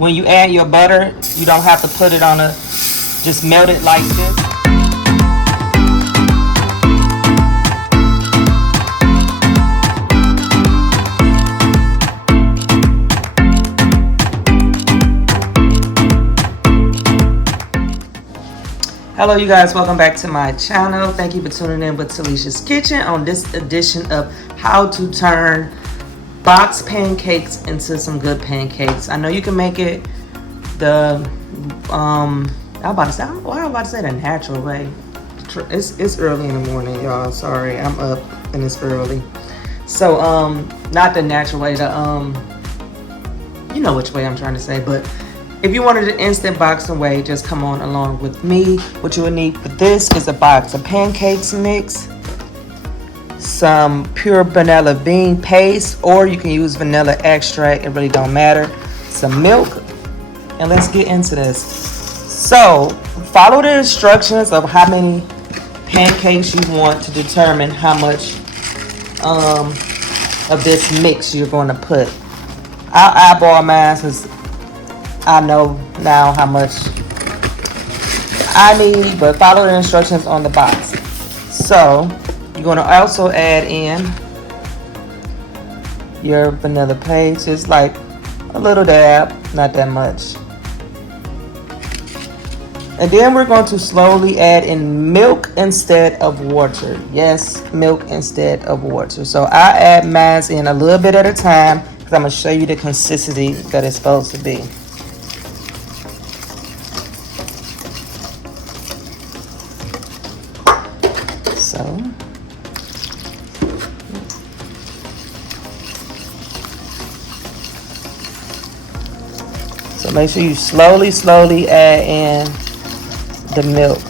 when you add your butter, you don't have to put it on just melt it like this. Hello you guys, welcome back to my channel. Thank you for tuning in with Talessia's Kitchen on this edition of how to turn box pancakes into some good pancakes. I know you can make it the I'm about to say the natural way. It's early in the morning, y'all. Sorry, I'm up and it's early. So not the natural way, you know which way I'm trying to say, but if you wanted an instant boxing way, just come on along with me. What you will need for this is a box of pancakes mix, some pure vanilla bean paste, or you can use vanilla extract, it really don't matter, some milk, and let's get into this. So follow the instructions of how many pancakes you want to determine how much of this mix you're going to put. I'll eyeball mine because I know now how much I need, but follow the instructions on the box. So you're going to also add in your vanilla paste, just like a little dab, not that much. And then we're going to slowly add in milk instead of water. Yes, milk instead of water. So I add mine in a little bit at a time because I'm going to show you the consistency that it's supposed to be. So make sure you slowly add in the milk.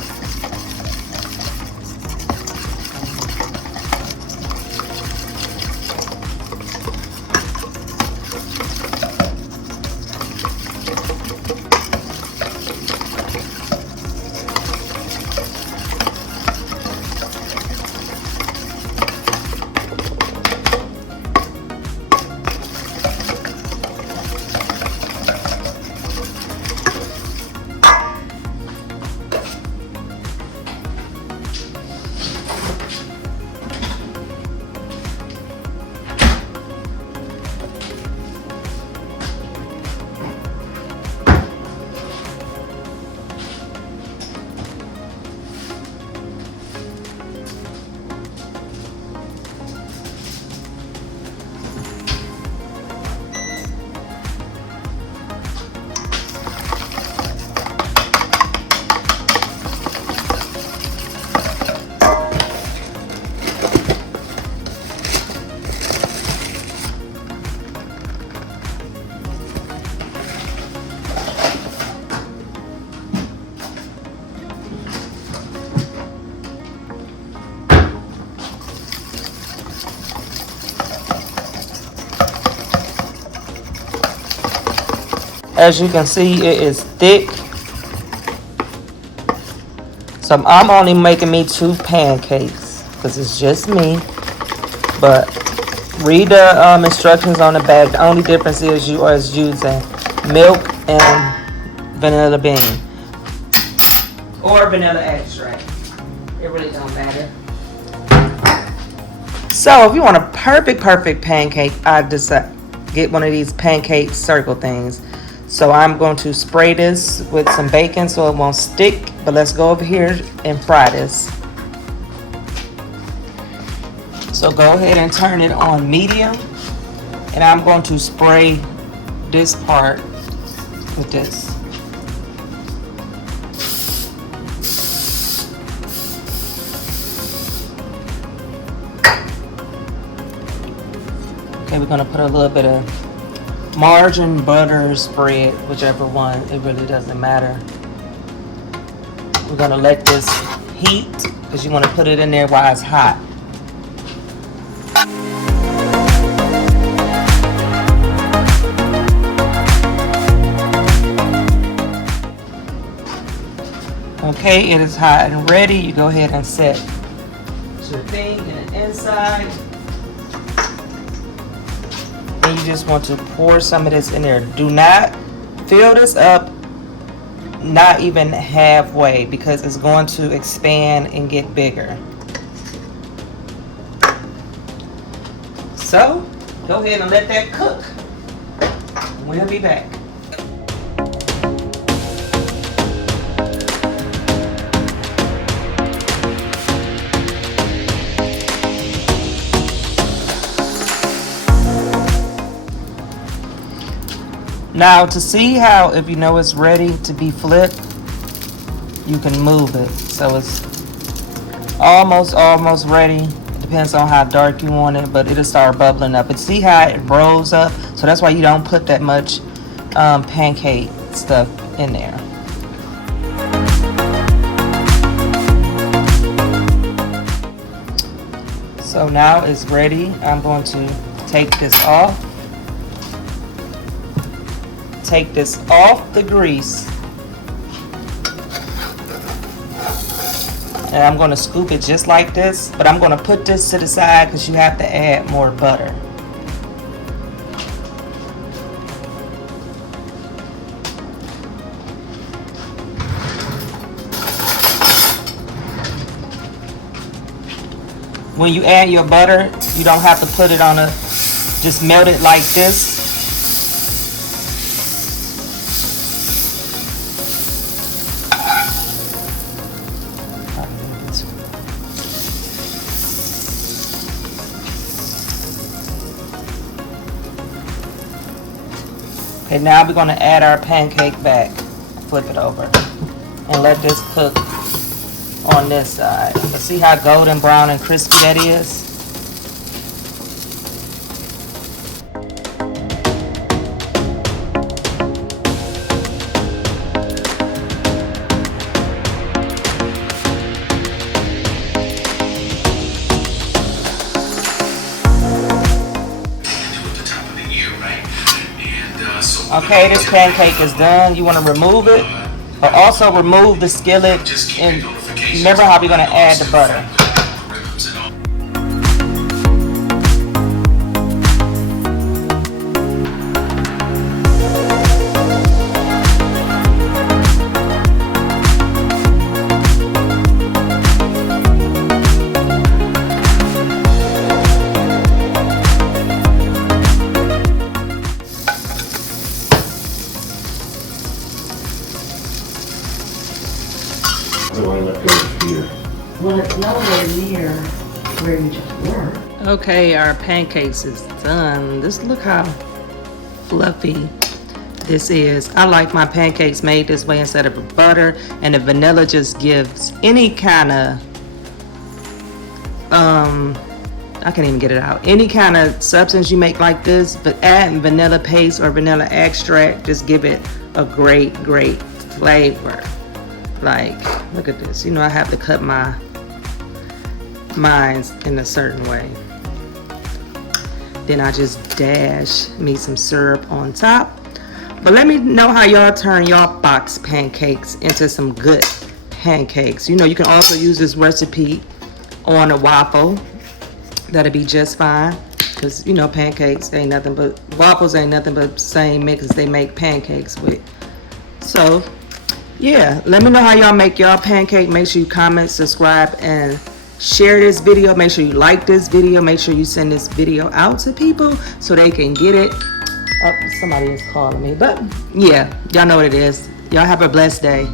As you can see, it is thick. So I'm only making me 2 pancakes because it's just me. But read the instructions on the back. The only difference is you are using milk and vanilla bean or vanilla extract. It really don't matter. So if you want a perfect pancake, I just get one of these pancake circle things. So I'm going to spray this with some bacon so it won't stick. But let's go over here and fry this. So go ahead and turn it on medium. And I'm going to spray this part with this. Okay, we're going to put a little bit of margarine, butter, spread, whichever one, it really doesn't matter. We're gonna let this heat because you want to put it in there while it's hot. Okay, it is hot and ready. You go ahead and set your thing in the inside. And you just want to pour some of this in there. Do not fill this up not even halfway because it's going to expand and get bigger. So go ahead and let that cook. We'll be back. Now to see how, if you know it's ready to be flipped, you can move it. So it's almost ready. It depends on how dark you want it, but it'll start bubbling up. And see how it rolls up? So that's why you don't put that much pancake stuff in there. So now it's ready. I'm going to take this off. Take this off the grease. And I'm going to scoop it just like this, but I'm going to put this to the side because you have to add more butter. When you add your butter, you don't have to put it on just melt it like this. Okay, now we're going to add our pancake back. Flip it over and let this cook on this side. Let's see how golden brown and crispy that is. Okay, this pancake is done. You want to remove it, but also remove the skillet, and remember how we're going to add the butter. Well, it's nowhere near where you just were. Okay, our pancakes is done. Just look how fluffy this is. I like my pancakes made this way instead of butter, and the vanilla just gives any kind of I can't even get it out. Any kind of substance you make like this, but add vanilla paste or vanilla extract, just give it a great flavor. Like, look at this. You know, I have to cut my mines in a certain way. Then I just dash me some syrup on top. But let me know how y'all turn y'all box pancakes into some good pancakes. You know, you can also use this recipe on a waffle. That'll be just fine. Because, you know, pancakes ain't nothing but, waffles ain't nothing but same mix as they make pancakes with. So, yeah, let me know how y'all make y'all pancake. Make sure you comment, subscribe, and share this video. Make sure you like this video. Make sure you send this video out to people so they can get it. Oh, somebody is calling me. But, yeah, y'all know what it is. Y'all have a blessed day.